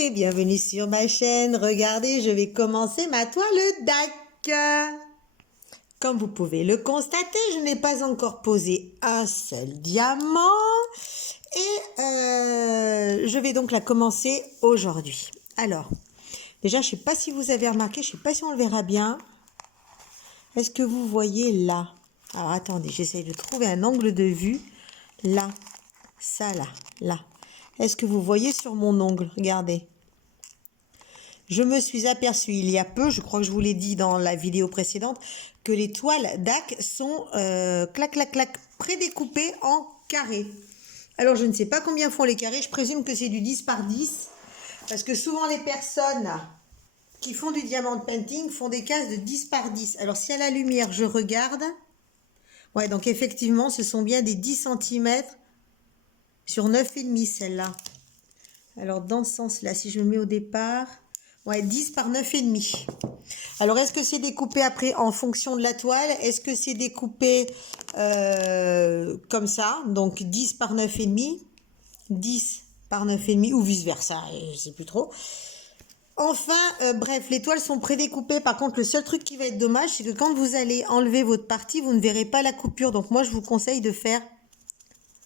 et bienvenue sur ma chaîne. Regardez, je vais commencer ma toile DAC. Comme vous pouvez le constater, je n'ai pas encore posé un seul diamant. Et je vais donc la commencer aujourd'hui. Alors, déjà, je ne sais pas si vous avez remarqué, je ne sais pas si on le verra bien. Est-ce que vous voyez là? Alors, attendez, j'essaye de trouver un angle de vue. Là, ça là, là. Est-ce que vous voyez sur mon ongle? Regardez. Je me suis aperçue il y a peu, je crois que je vous l'ai dit dans la vidéo précédente, que les toiles DAC sont clac, clac, clac, prédécoupées en carrés. Alors, je ne sais pas combien font les carrés, je présume que c'est du 10 par 10, parce que souvent les personnes qui font du diamant painting font des cases de 10 par 10. Alors, si à la lumière, je regarde, ouais, donc effectivement, ce sont bien des 10 cm sur 9,5 celle-là. Alors, dans ce sens-là, si je me mets au départ, ouais, 10 par 9,5. Alors, est-ce que c'est découpé après en fonction de la toile? Est-ce que c'est découpé comme ça? Donc, 10 par 9,5, 10 par 9,5 ou vice-versa, je ne sais plus trop. Enfin, bref, les toiles sont prédécoupées. Par contre, le seul truc qui va être dommage, c'est que quand vous allez enlever votre partie, vous ne verrez pas la coupure. Donc, moi, je vous conseille de faire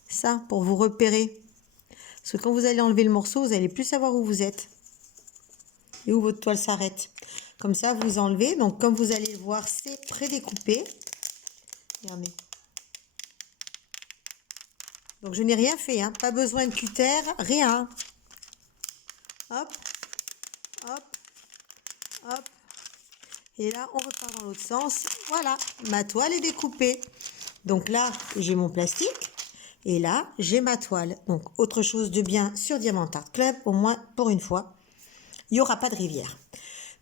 ça pour vous repérer. Parce que quand vous allez enlever le morceau, vous n'allez plus savoir où vous êtes et où votre toile s'arrête. Comme ça, vous enlevez. Donc, comme vous allez le voir, c'est prédécoupé. Regardez. Donc, je n'ai rien fait. Hein. Pas besoin de cutter, rien. Hop, hop, hop. Et là, on repart dans l'autre sens. Voilà, ma toile est découpée. Donc là, j'ai mon plastique. Et là, j'ai ma toile. Donc, autre chose de bien sur Diamant Art Club, au moins pour une fois, il n'y aura pas de rivière.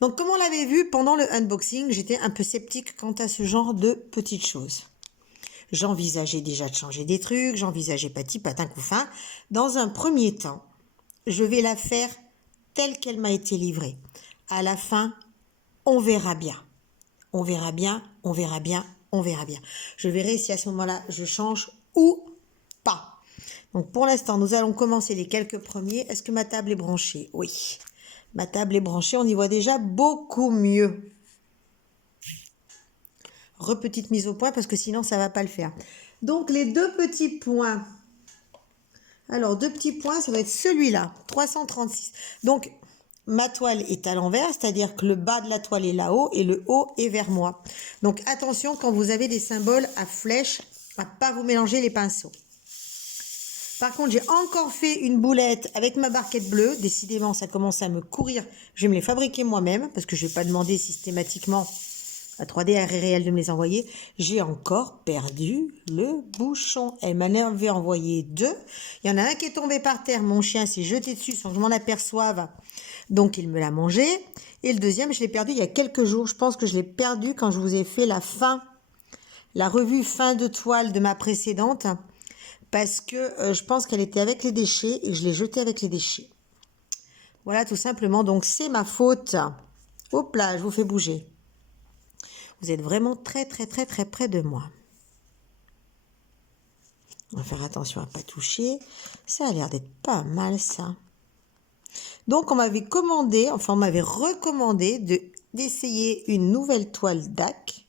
Donc, comme on l'avait vu pendant le unboxing, j'étais un peu sceptique quant à ce genre de petites choses. J'envisageais déjà de changer des trucs, j'envisageais petit patin couffin. Dans un premier temps, je vais la faire telle qu'elle m'a été livrée. À la fin, on verra bien. On verra bien, on verra bien, on verra bien. Je verrai si à ce moment-là, je change ou pas. Donc, pour l'instant, nous allons commencer les quelques premiers. Est-ce que ma table est branchée? Oui. Ma table est branchée, on y voit déjà beaucoup mieux. Repetite mise au point parce que sinon ça ne va pas le faire. Donc les deux petits points. Alors deux petits points, ça va être celui-là, 336. Donc ma toile est à l'envers, c'est-à-dire que le bas de la toile est là-haut et le haut est vers moi. Donc attention quand vous avez des symboles à flèche, à ne pas vous mélanger les pinceaux. Par contre, j'ai encore fait une boulette avec ma barquette bleue. Décidément, ça commence à me courir. Je vais me les fabriquer moi-même parce que je ne vais pas demander systématiquement à 3D à Réel de me les envoyer. J'ai encore perdu le bouchon. Elle m'en avait envoyé deux. Il y en a un qui est tombé par terre. Mon chien s'est jeté dessus sans que je m'en aperçoive. Donc, il me l'a mangé. Et le deuxième, je l'ai perdu il y a quelques jours. Je pense que je l'ai perdu quand je vous ai fait la revue fin de toile de ma précédente. Parce que je pense qu'elle était avec les déchets et je l'ai jetée avec les déchets. Voilà, tout simplement. Donc, c'est ma faute. Hop là, je vous fais bouger. Vous êtes vraiment très, très, très, très près de moi. On va faire attention à ne pas toucher. Ça a l'air d'être pas mal, ça. Donc, on m'avait commandé, enfin, on m'avait recommandé d'essayer une nouvelle toile DAC.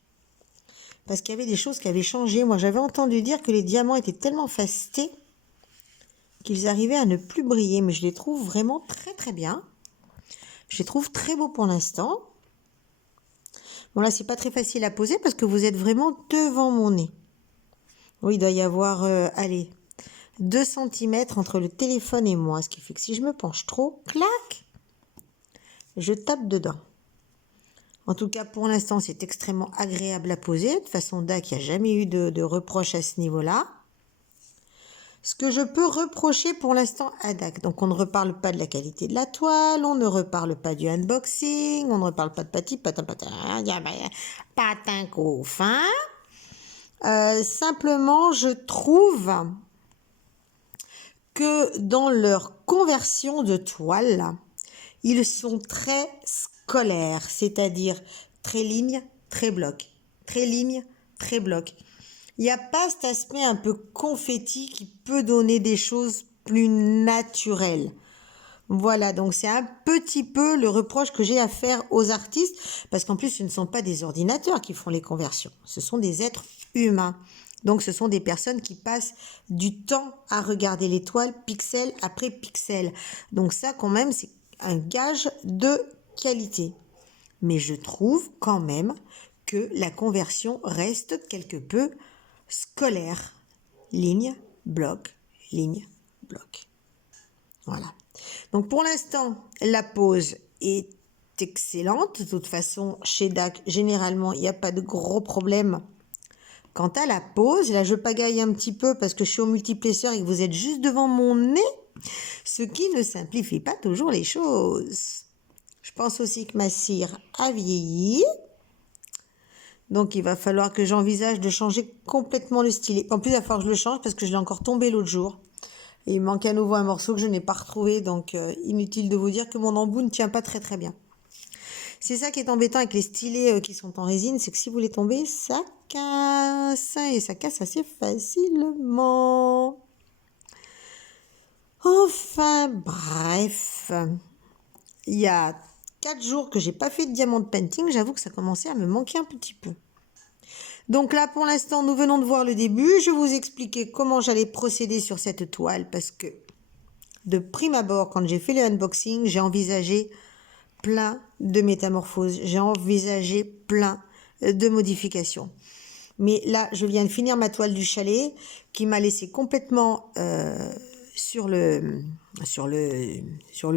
Parce qu'il y avait des choses qui avaient changé. Moi, j'avais entendu dire que les diamants étaient tellement fastés qu'ils arrivaient à ne plus briller. Mais je les trouve vraiment très, très bien. Je les trouve très beaux pour l'instant. Bon, là, c'est pas très facile à poser parce que vous êtes vraiment devant mon nez. Oui, il doit y avoir, allez, 2 cm entre le téléphone et moi. Ce qui fait que si je me penche trop, clac, je tape dedans. En tout cas, pour l'instant, c'est extrêmement agréable à poser. De toute façon, DAC, il n'y a jamais eu de reproche à ce niveau-là. Ce que je peux reprocher pour l'instant à DAC, donc on ne reparle pas de la qualité de la toile, on ne reparle pas du unboxing, on ne reparle pas de patin couffin. Simplement, je trouve que dans leur conversion de toile, ils sont très scolaires, c'est-à-dire très ligne, très bloc, très ligne, très bloc. Il n'y a pas cet aspect un peu confetti qui peut donner des choses plus naturelles. Voilà, donc c'est un petit peu le reproche que j'ai à faire aux artistes, parce qu'en plus, ce ne sont pas des ordinateurs qui font les conversions, ce sont des êtres humains. Donc ce sont des personnes qui passent du temps à regarder l'étoile pixel après pixel. Donc ça, quand même, c'est un gage de qualité. Mais je trouve quand même que la conversion reste quelque peu scolaire. Ligne, bloc, ligne, bloc. Voilà. Donc pour l'instant, la pose est excellente. De toute façon, chez DAC, généralement, il n'y a pas de gros problème. Quant à la pose, là je pagaille un petit peu parce que je suis au multiplesseur et que vous êtes juste devant mon nez, ce qui ne simplifie pas toujours les choses. Je pense aussi que ma cire a vieilli. Donc il va falloir que j'envisage de changer complètement le stylet. En plus, il va falloir que je le change parce que je l'ai encore tombé l'autre jour. Et il manque à nouveau un morceau que je n'ai pas retrouvé. Donc inutile de vous dire que mon embout ne tient pas très très bien. C'est ça qui est embêtant avec les stylets qui sont en résine, c'est que si vous les tombez, ça casse. Et ça casse assez facilement. Enfin, bref. Il y a 4 jours que j'ai pas fait de diamant painting. J'avoue que ça commençait à me manquer un petit peu. Donc là, pour l'instant, nous venons de voir le début. Je vous expliquais comment j'allais procéder sur cette toile parce que de prime abord, quand j'ai fait le unboxing, j'ai envisagé plein de métamorphoses. J'ai envisagé plein de modifications. Mais là, je viens de finir ma toile du chalet qui m'a laissé complètement sur le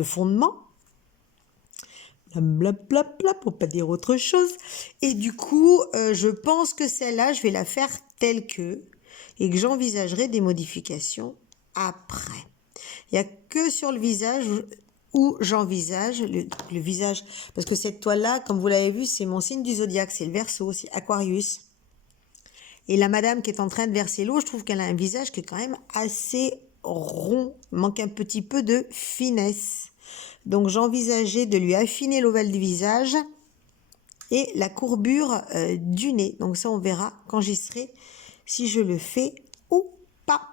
fondement. Blablabla, pour pas dire autre chose. Et du coup, je pense que celle-là, je vais la faire telle que et que j'envisagerai des modifications après. Il n'y a que sur le visage où j'envisage le visage. Parce que cette toile-là, comme vous l'avez vu, c'est mon signe du zodiaque, c'est le Verseau, c'est Aquarius. Et la madame qui est en train de verser l'eau, je trouve qu'elle a un visage qui est quand même assez rond, manque un petit peu de finesse. Donc j'envisageais de lui affiner l'ovale du visage et la courbure du nez. Donc ça, on verra quand j'y serai si je le fais ou pas.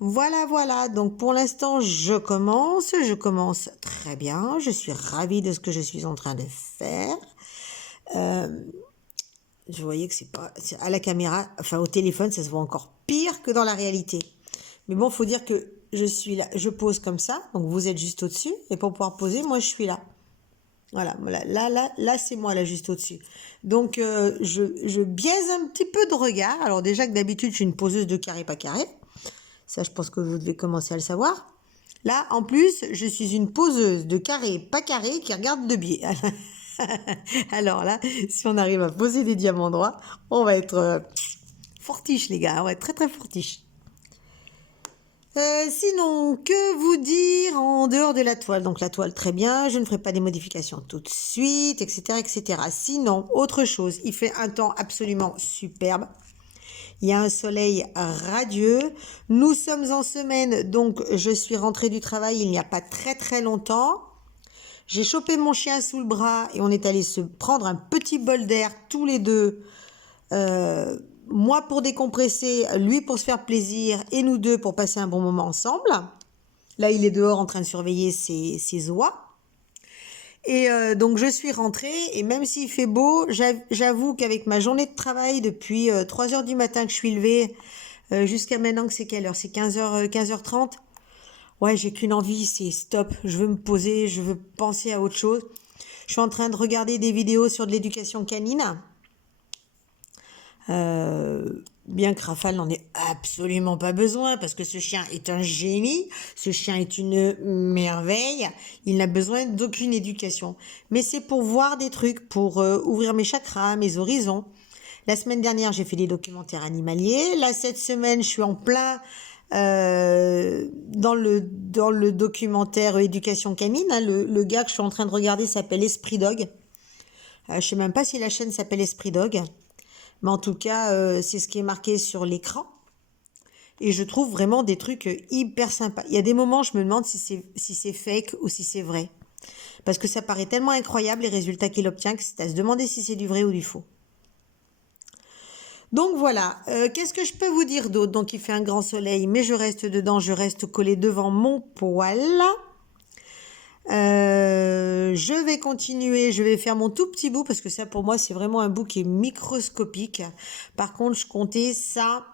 Voilà, voilà. Donc pour l'instant, je commence très bien. Je suis ravie de ce que je suis en train de faire. Je voyais que c'est pas à la caméra, enfin au téléphone, ça se voit encore pire que dans la réalité. Mais bon, faut dire que je suis là, je pose comme ça, donc vous êtes juste au-dessus, et pour pouvoir poser, moi je suis là. Voilà, là c'est moi là juste au-dessus. Donc je biaise un petit peu de regard. Alors déjà que d'habitude je suis une poseuse de carré pas carré, ça je pense que vous devez commencer à le savoir. Là en plus je suis une poseuse de carré pas carré qui regarde de biais. Alors là, si on arrive à poser des diamants droits, on va être fortiche les gars, on va être très très fortiche. Sinon, que vous dire en dehors de la toile? Donc la toile, très bien, je ne ferai pas des modifications tout de suite, etc., etc. Sinon, autre chose, il fait un temps absolument superbe. Il y a un soleil radieux. Nous sommes en semaine, donc je suis rentrée du travail il n'y a pas très très longtemps. J'ai chopé mon chien sous le bras et on est allé se prendre un petit bol d'air tous les deux. Moi pour décompresser, lui pour se faire plaisir et nous deux pour passer un bon moment ensemble. Là, il est dehors en train de surveiller ses oies. Et donc, je suis rentrée et même s'il fait beau, j'avoue qu'avec ma journée de travail depuis 3 heures du matin que je suis levée jusqu'à maintenant, que c'est quelle heure? C'est 15h, 15h30. Ouais, j'ai qu'une envie, c'est stop. Je veux me poser, je veux penser à autre chose. Je suis en train de regarder des vidéos sur de l'éducation canine. Bien que Rafale n'en ait absolument pas besoin parce que ce chien est un génie, ce chien est une merveille, il n'a besoin d'aucune éducation. Mais c'est pour voir des trucs, pour ouvrir mes chakras, mes horizons. La semaine dernière, j'ai fait des documentaires animaliers. Là, cette semaine, je suis en plein dans le documentaire éducation canine. Hein. Le gars que je suis en train de regarder s'appelle Esprit Dog. Je sais même pas si la chaîne s'appelle Esprit Dog. Mais en tout cas, c'est ce qui est marqué sur l'écran. Et je trouve vraiment des trucs hyper sympas. Il y a des moments, je me demande si c'est fake ou si c'est vrai. Parce que ça paraît tellement incroyable, les résultats qu'il obtient, que c'est à se demander si c'est du vrai ou du faux. Donc voilà, qu'est-ce que je peux vous dire d'autre? Donc il fait un grand soleil, mais je reste dedans, je reste collée devant mon poêle. Je vais continuer, je vais faire mon tout petit bout parce que ça pour moi c'est vraiment un bout qui est microscopique. Par contre je comptais ça.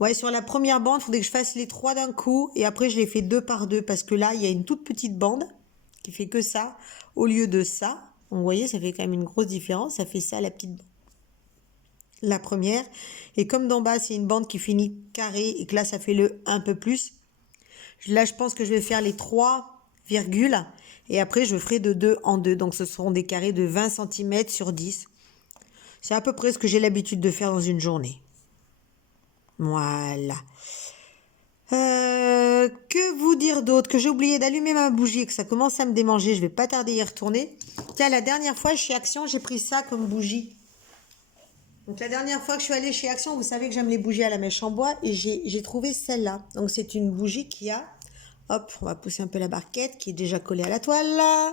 Ouais, sur la première bande, il faudrait que je fasse les 3 d'un coup et après je les fais 2 par 2 parce que là il y a une toute petite bande qui fait que ça au lieu de ça. Donc, vous voyez, ça fait quand même une grosse différence. Ça fait ça la petite bande. La première. Et comme d'en bas c'est une bande qui finit carré et que là ça fait le un peu plus. Là je pense que je vais faire les 3 virgules et après je ferai de 2 en 2. Donc ce seront des carrés de 20 cm sur 10. C'est à peu près ce que j'ai l'habitude de faire dans une journée. Voilà. Que vous dire d'autre? Que j'ai oublié d'allumer ma bougie et que ça commence à me démanger. Je vais pas tarder à y retourner. Tiens, la dernière fois chez Action, j'ai pris ça comme bougie. Donc la dernière fois que je suis allée chez Action, vous savez que j'aime les bougies à la mèche en bois et j'ai trouvé celle-là. Donc c'est une bougie qui a, hop, on va pousser un peu la barquette qui est déjà collée à la toile là.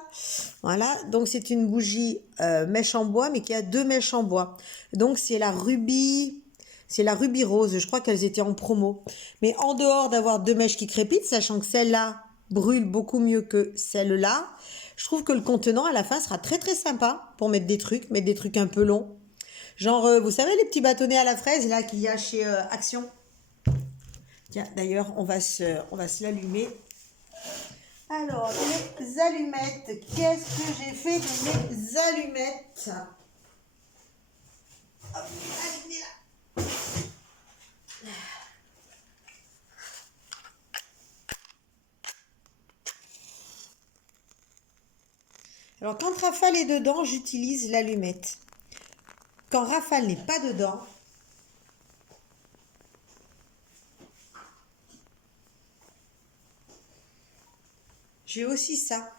Voilà, donc c'est une bougie mèche en bois mais qui a 2 mèches en bois. Donc c'est la rubis. C'est la rubis rose, je crois qu'elles étaient en promo. Mais en dehors d'avoir 2 mèches qui crépitent, sachant que celle-là brûle beaucoup mieux que celle-là, je trouve que le contenant à la fin sera très très sympa pour mettre des trucs un peu longs. Genre, vous savez les petits bâtonnets à la fraise là qu'il y a chez Action. Tiens, d'ailleurs, on va se l'allumer. Alors, les allumettes. Qu'est-ce que j'ai fait de mes allumettes? Hop, allez, là. Alors, quand Rafale est dedans, j'utilise l'allumette. Quand Rafale n'est pas dedans, j'ai aussi ça.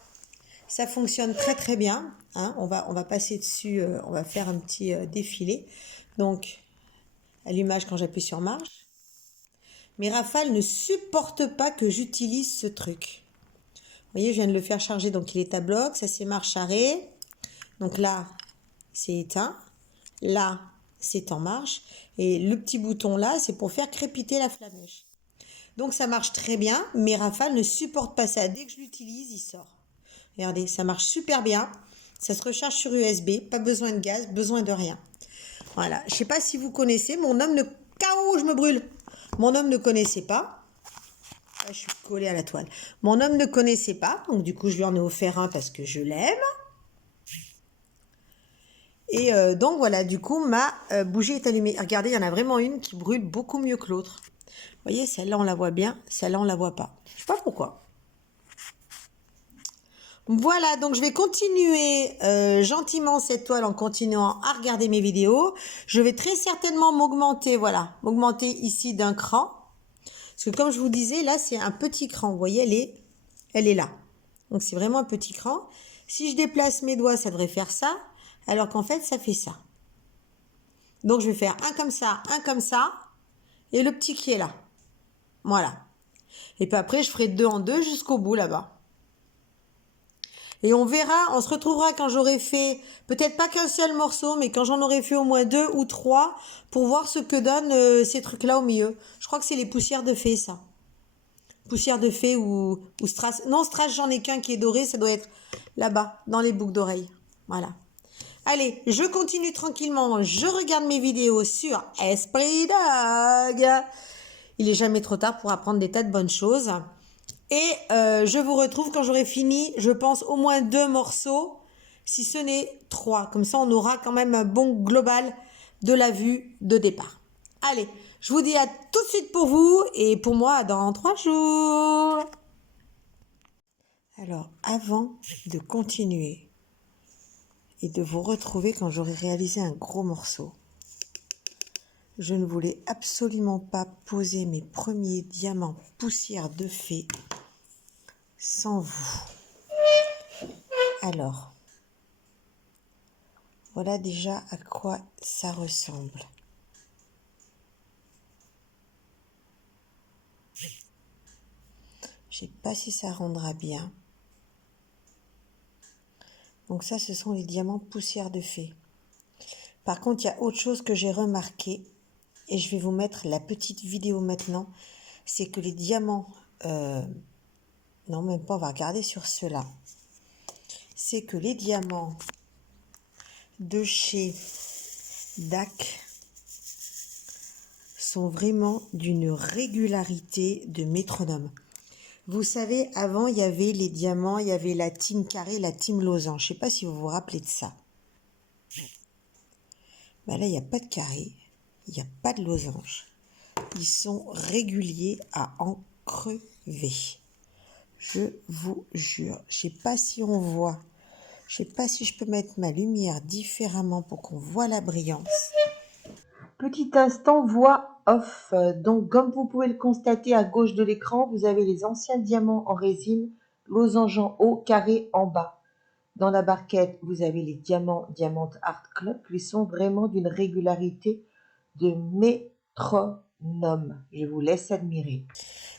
Ça fonctionne très très bien. Hein. On va passer dessus, on va faire un petit défilé. Donc, allumage quand j'appuie sur marche. Mais Rafale ne supporte pas que j'utilise ce truc. Vous voyez, je viens de le faire charger, donc il est à bloc. Ça, c'est marche arrêt. Donc là, c'est éteint. Là, c'est en marche. Et le petit bouton là, c'est pour faire crépiter la flamèche. Donc ça marche très bien, mais Rafale ne supporte pas ça. Dès que je l'utilise, il sort. Regardez, ça marche super bien. Ça se recharge sur USB, pas besoin de gaz, besoin de rien. Voilà, je ne sais pas si vous connaissez, mon homme ne... KO, je me brûle. Mon homme ne connaissait pas. Ah, je suis collée à la toile. Mon homme ne connaissait pas, donc du coup je lui en ai offert un parce que je l'aime. Et donc voilà, du coup ma bougie est allumée. Regardez, il y en a vraiment une qui brûle beaucoup mieux que l'autre. Vous voyez, celle-là on la voit bien, celle-là on la voit pas. Je sais pas pourquoi. Voilà, donc je vais continuer gentiment cette toile en continuant à regarder mes vidéos. Je vais très certainement m'augmenter, voilà, m'augmenter ici d'un cran. Parce que comme je vous disais, là c'est un petit cran, vous voyez, elle est là. Donc c'est vraiment un petit cran. Si je déplace mes doigts, ça devrait faire ça, alors qu'en fait ça fait ça. Donc je vais faire un comme ça, et le petit qui est là. Voilà. Et puis après je ferai 2 en 2 jusqu'au bout là-bas. Et on verra, on se retrouvera quand j'aurai fait, peut-être pas qu'un seul morceau, mais quand j'en aurai fait au moins 2 ou 3, pour voir ce que donnent ces trucs-là au milieu. Je crois que c'est les poussières de fée, ça. Poussières de fée ou strass. Non, strass, j'en ai qu'un qui est doré, ça doit être là-bas, dans les boucles d'oreilles. Voilà. Allez, je continue tranquillement, je regarde mes vidéos sur Esprit Dog. Il est jamais trop tard pour apprendre des tas de bonnes choses. Et je vous retrouve quand j'aurai fini, je pense, au moins 2 morceaux, si ce n'est 3. Comme ça, on aura quand même un bon global de la vue de départ. Allez, je vous dis à tout de suite pour vous et pour moi dans 3 jours. Alors, avant de continuer et de vous retrouver quand j'aurai réalisé un gros morceau, je ne voulais absolument pas poser mes premiers diamants poussière de fée sans vous. Alors, voilà déjà à quoi ça ressemble. Je ne sais pas si ça rendra bien. Donc ça, ce sont les diamants poussière de fée. Par contre, il y a autre chose que j'ai remarqué, et je vais vous mettre la petite vidéo maintenant, c'est que les diamants non même pas, on va regarder sur ceux-là. C'est que les diamants de chez DAC sont vraiment d'une régularité de métronome. Vous savez, avant, il y avait les diamants, il y avait la team carré, la team losange. Je ne sais pas si vous vous rappelez de ça. Ben là, il n'y a pas de carré, il n'y a pas de losange. Ils sont réguliers à en crever. Je vous jure. Je ne sais pas si on voit. Je ne sais pas si je peux mettre ma lumière différemment pour qu'on voit la brillance. Petit instant, voix off. Donc, comme vous pouvez le constater à gauche de l'écran, vous avez les anciens diamants en résine, losange en haut, carré en bas. Dans la barquette, vous avez les diamants Diamant Art Club qui sont vraiment d'une régularité de métronome. Je vous laisse admirer.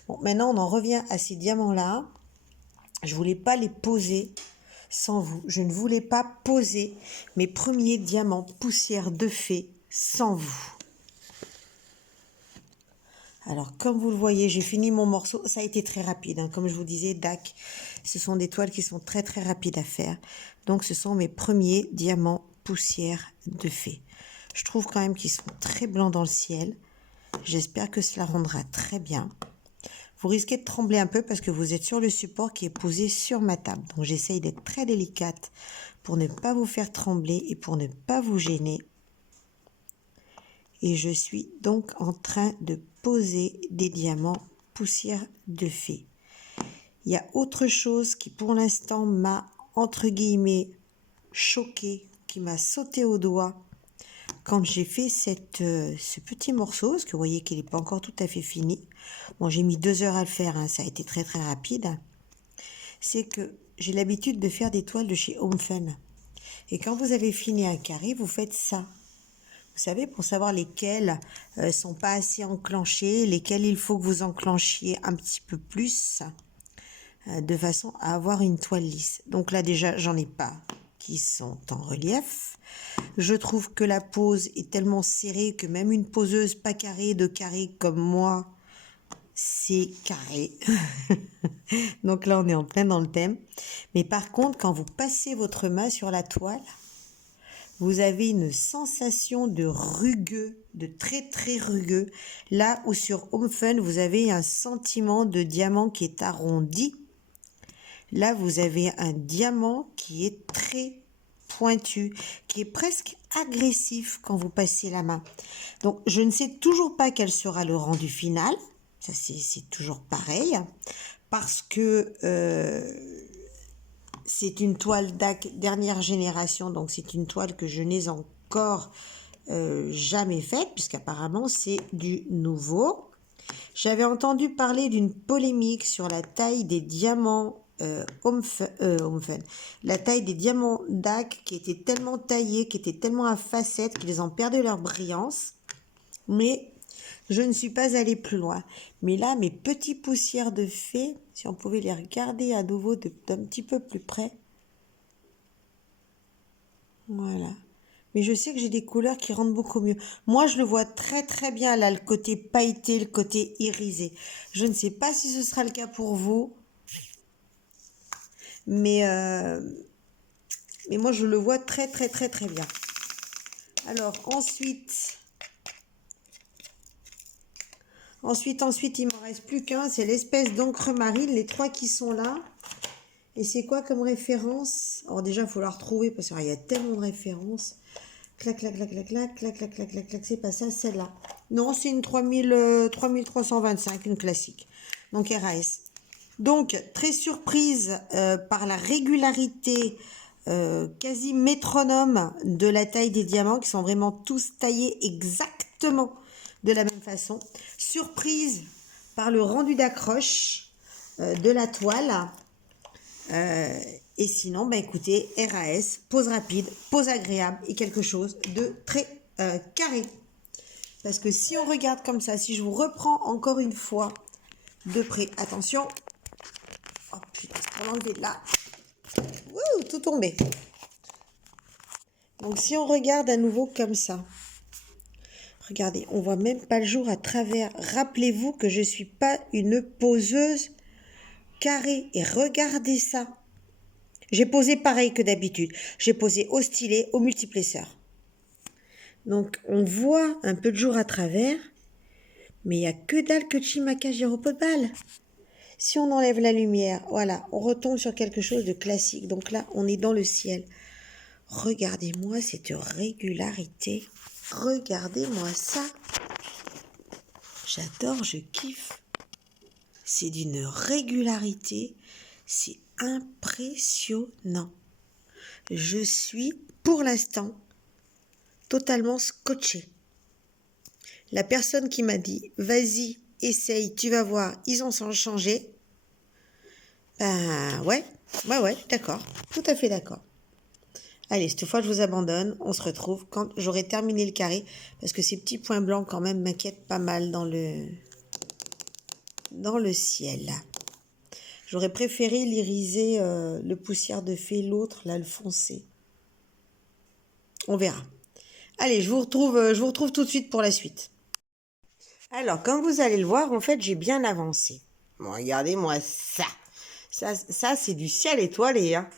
Bon, maintenant, on en revient à ces diamants-là. Je ne voulais pas les poser sans vous. Je ne voulais pas poser mes premiers diamants poussière de fée sans vous. Alors, comme vous le voyez, j'ai fini mon morceau. Ça a été très rapide. Hein. Comme je vous disais, DAC, ce sont des toiles qui sont très, très rapides à faire. Donc, ce sont mes premiers diamants poussière de fée. Je trouve quand même qu'ils sont très blancs dans le ciel. J'espère que cela rendra très bien. Vous risquez de trembler un peu parce que vous êtes sur le support qui est posé sur ma table. Donc, j'essaye d'être très délicate pour ne pas vous faire trembler et pour ne pas vous gêner. Et je suis donc en train de poser des diamants poussière de fée. Il y a autre chose qui pour l'instant m'a entre guillemets choquée, qui m'a sauté au doigt quand j'ai fait ce petit morceau, parce que vous voyez qu'il n'est pas encore tout à fait fini. Bon, j'ai mis 2 heures à le faire, hein, ça a été très très rapide. C'est que j'ai l'habitude de faire des toiles de chez Home Fun. Et quand vous avez fini un carré, vous faites ça. Vous savez, pour savoir lesquels sont pas assez enclenchés, lesquels il faut que vous enclenchiez un petit peu plus, de façon à avoir une toile lisse. Donc là déjà, j'en ai pas qui sont en relief. Je trouve que la pose est tellement serrée que même une poseuse pas carrée de carré comme moi, c'est carré. Donc là, on est en plein dans le thème. Mais par contre, quand vous passez votre main sur la toile, vous avez une sensation de rugueux, de très très rugueux. Là où sur Home Fun, vous avez un sentiment de diamant qui est arrondi. Là, vous avez un diamant qui est très pointu, qui est presque agressif quand vous passez la main. Donc, je ne sais toujours pas quel sera le rendu final. Ça, c'est toujours pareil. Parce que c'est une toile DAC dernière génération, donc c'est une toile que je n'ai encore jamais faite, puisqu'apparemment c'est du nouveau. J'avais entendu parler d'une polémique sur la taille des diamants Home Fun. La taille des diamants DAC qui étaient tellement taillés, qui étaient tellement à facettes, qu'ils ont perdu leur brillance. Mais je ne suis pas allée plus loin. Mais là, mes petits poussières de fée, si on pouvait les regarder à nouveau d'un petit peu plus près. Voilà. Mais je sais que j'ai des couleurs qui rendent beaucoup mieux. Moi, je le vois très très bien là, le côté pailleté, le côté irisé. Je ne sais pas si ce sera le cas pour vous. Mais moi, je le vois très très très très bien. Alors, ensuite, il m'en reste plus qu'un. C'est l'espèce d'encre marine, les 3 qui sont là. Et c'est quoi comme référence? Alors déjà, il faut la retrouver parce qu'il y a tellement de références. Clac, clac, clac, clac, clac, clac, clac, clac, clac, clac. C'est pas ça, celle-là. Non, c'est une 3325, une classique. Donc RAS. Donc, très surprise par la régularité quasi métronome de la taille des diamants qui sont vraiment tous taillés exactement de la même façon. Surprise par le rendu d'accroche de la toile. Et sinon, bah écoutez, RAS, pose rapide, pose agréable et quelque chose de très carré. Parce que si on regarde comme ça, si je vous reprends encore une fois de près, attention. Oh putain, c'est pour l'enlever de là. Wouh, tout tombé. Donc si on regarde à nouveau comme ça, regardez, on voit même pas le jour à travers. Rappelez-vous que je suis pas une poseuse carré. Et regardez ça. J'ai posé pareil que d'habitude. J'ai posé au stylet, au multiplesseur. Donc, on voit un peu de jour à travers, mais il n'y a que dalle que de chimaka gyropodal. Si on enlève la lumière, voilà, on retombe sur quelque chose de classique. Donc là, on est dans le ciel. Regardez-moi cette régularité. Regardez-moi ça. J'adore, je kiffe. C'est d'une régularité. C'est impressionnant. Je suis, pour l'instant, totalement scotchée. La personne qui m'a dit « Vas-y, essaye, tu vas voir, ils en sont changés », ben ouais, d'accord, tout à fait d'accord. Allez, cette fois je vous abandonne, on se retrouve quand j'aurai terminé le carré, parce que ces petits points blancs quand même m'inquiètent pas mal dans le ciel. J'aurais préféré l'iriser, le poussière de fée, l'autre là, le foncé. On verra. Allez, je vous retrouve tout de suite pour la suite. Alors, comme vous allez le voir, en fait, j'ai bien avancé. Bon, regardez-moi ça. Ça c'est du ciel étoilé, hein.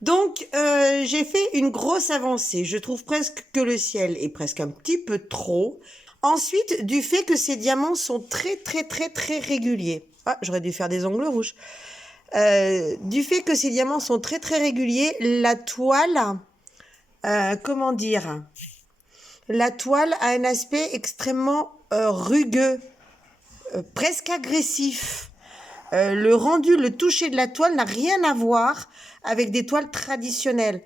Donc, j'ai fait une grosse avancée. Je trouve presque que le ciel est presque un petit peu trop. Ensuite, du fait que ces diamants sont très, très, très, très réguliers. Ah, j'aurais dû faire des ongles rouges. Du fait que ces diamants sont très, très réguliers, la toile, comment dire? La toile a un aspect extrêmement rugueux, presque agressif. Le rendu, le toucher de la toile n'a rien à voir avec des toiles traditionnelles.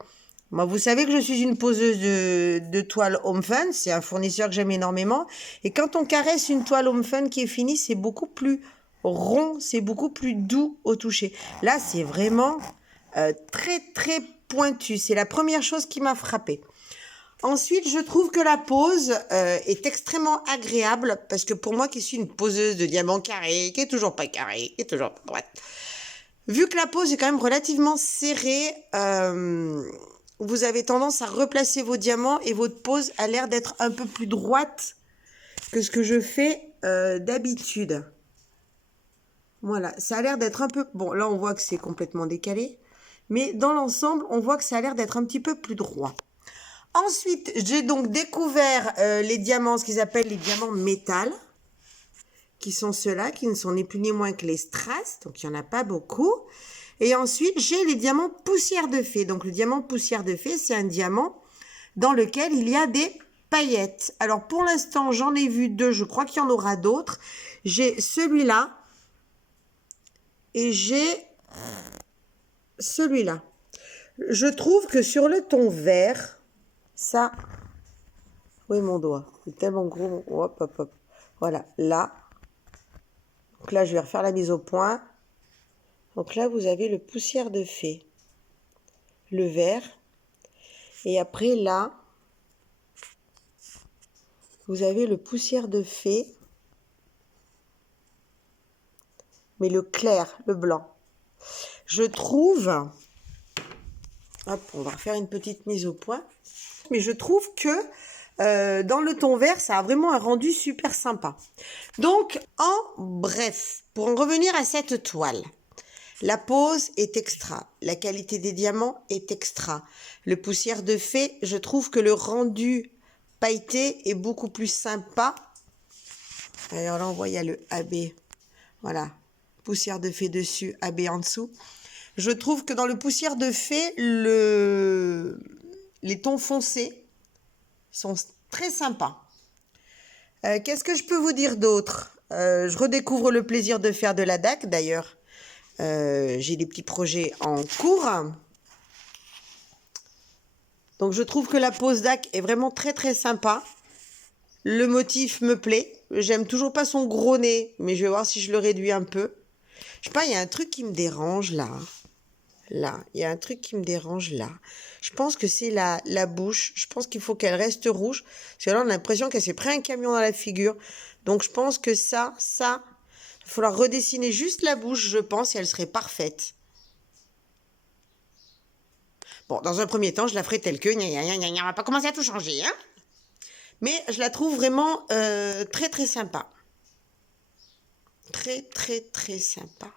Moi, vous savez que je suis une poseuse de toile Home Fun, c'est un fournisseur que j'aime énormément. Et quand on caresse une toile Home Fun qui est finie, c'est beaucoup plus rond, c'est beaucoup plus doux au toucher. Là, c'est vraiment très, très pointu. C'est la première chose qui m'a frappée. Ensuite, je trouve que la pose est extrêmement agréable parce que pour moi qui suis une poseuse de diamants carrés, qui est toujours pas carré, qui est toujours pas droite, vu que la pose est quand même relativement serrée, vous avez tendance à replacer vos diamants et votre pose a l'air d'être un peu plus droite que ce que je fais d'habitude. Voilà, ça a l'air d'être un peu... Bon, là on voit que c'est complètement décalé, mais dans l'ensemble, on voit que ça a l'air d'être un petit peu plus droit. Ensuite, j'ai donc découvert les diamants, ce qu'ils appellent les diamants métal, qui sont ceux-là, qui ne sont ni plus ni moins que les strass, donc il n'y en a pas beaucoup. Et ensuite, j'ai les diamants poussière de fée. Donc le diamant poussière de fée, c'est un diamant dans lequel il y a des paillettes. Alors pour l'instant, j'en ai vu deux, je crois qu'il y en aura d'autres. J'ai celui-là et j'ai celui-là. Je trouve que sur le ton vert, ça... Où est mon doigt? C'est tellement gros. Hop, hop, hop. Voilà, là. Donc là, je vais refaire la mise au point. Donc là, vous avez le poussière de fée. Le vert. Et après, là, vous avez le poussière de fée. Mais le clair, le blanc. Je trouve... Hop, on va refaire une petite mise au point. Mais je trouve que dans le ton vert, ça a vraiment un rendu super sympa. Donc, en bref, pour en revenir à cette toile, la pose est extra, la qualité des diamants est extra. Le poussière de fée, je trouve que le rendu pailleté est beaucoup plus sympa. Alors là, on voit, il y a le AB. Voilà, poussière de fée dessus, AB en dessous. Je trouve que dans le poussière de fée, les tons foncés sont très sympas. Qu'est-ce que je peux vous dire d'autre? Je redécouvre le plaisir de faire de la DAC, d'ailleurs. J'ai des petits projets en cours. Donc, je trouve que la pose DAC est vraiment très, très sympa. Le motif me plaît. J'aime toujours pas son gros nez, mais je vais voir si je le réduis un peu. Je sais pas, il y a un truc qui me dérange, là. Là, il y a un truc qui me dérange là. Je pense que c'est la bouche. Je pense qu'il faut qu'elle reste rouge. Parce que là, on a l'impression qu'elle s'est pris un camion dans la figure. Donc, je pense que ça, il va falloir redessiner juste la bouche, je pense, et elle serait parfaite. Bon, dans un premier temps, je la ferai telle que... On va pas commencer à tout changer, hein. Mais je la trouve vraiment très, très sympa. Très, très, très sympa.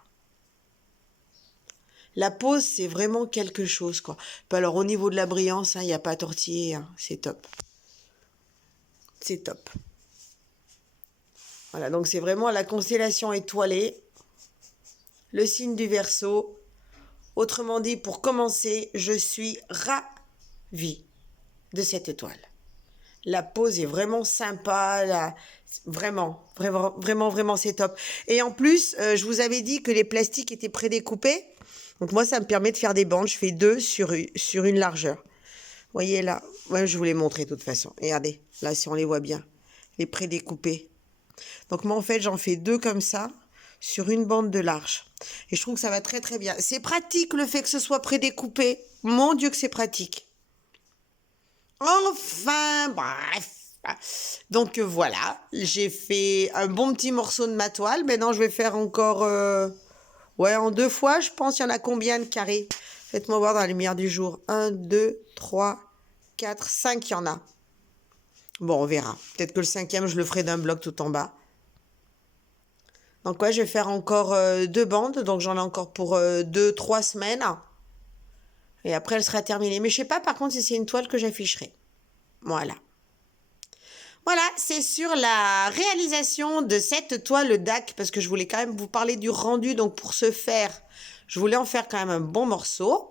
La pose, c'est vraiment quelque chose, quoi. Puis alors, au niveau de la brillance, il n'y a pas à tortiller, hein, c'est top. C'est top. Voilà, donc c'est vraiment la constellation étoilée, le signe du Verseau. Autrement dit, pour commencer, je suis ravie de cette étoile. La pose est vraiment sympa, vraiment, vraiment, vraiment, vraiment, c'est top. Et en plus, je vous avais dit que les plastiques étaient prédécoupés. Donc moi, ça me permet de faire des bandes. Je fais 2 sur une largeur. Vous voyez là, ouais, je vous les montrer de toute façon. Regardez, là, si on les voit bien, les prédécoupés. Donc moi, en fait, j'en fais 2 comme ça, sur une bande de large. Et je trouve que ça va très, très bien. C'est pratique le fait que ce soit prédécoupé. Mon Dieu que c'est pratique. Enfin, bref. Donc voilà, j'ai fait un bon petit morceau de ma toile. Maintenant, je vais faire encore, ouais, en 2 fois, je pense. Il y en a combien de carrés? Faites-moi voir dans la lumière du jour. 1, 2, 3, 4, 5, il y en a. Bon, on verra. Peut-être que le 5e, je le ferai d'un bloc tout en bas. Donc ouais, je vais faire encore 2 bandes. Donc j'en ai encore pour 2-3 semaines. Et après, elle sera terminée. Mais je sais pas, par contre, si c'est une toile que j'afficherai. Voilà. Voilà, c'est sur la réalisation de cette toile DAC, parce que je voulais quand même vous parler du rendu. Donc pour ce faire, je voulais en faire quand même un bon morceau,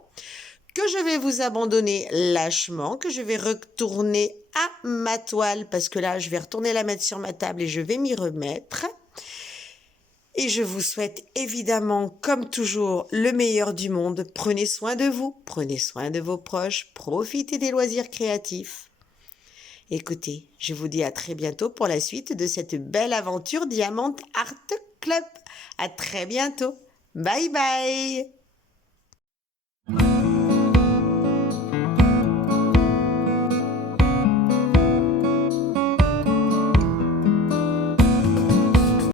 que je vais vous abandonner lâchement, que je vais retourner à ma toile, parce que là, je vais retourner la mettre sur ma table et je vais m'y remettre. Et je vous souhaite évidemment, comme toujours, le meilleur du monde. Prenez soin de vous, prenez soin de vos proches, profitez des loisirs créatifs. Écoutez, je vous dis à très bientôt pour la suite de cette belle aventure Diamant Art Club. À très bientôt. Bye bye.